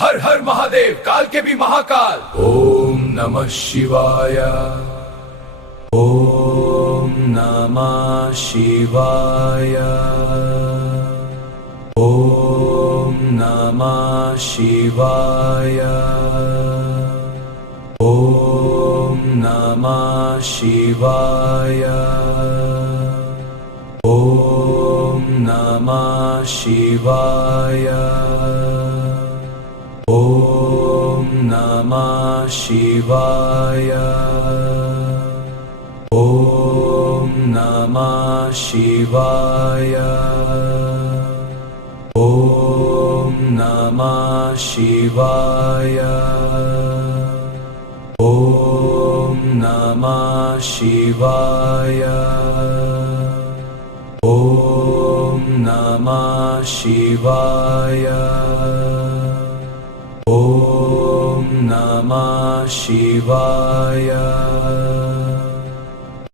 हर हर महादेव, काल के भी महाकाल। ओम नमः शिवाय, ओम नमः शिवाय, ओम नमः शिवाय, ओम नमः शिवाय, ओम नमः शिवाय, ओम नमः शिवाय, ओम नमः शिवाय, ओम नमः शिवाय, ओम नमः शिवाय, ओम नमः शिवाय, ओम नमः शिवाय।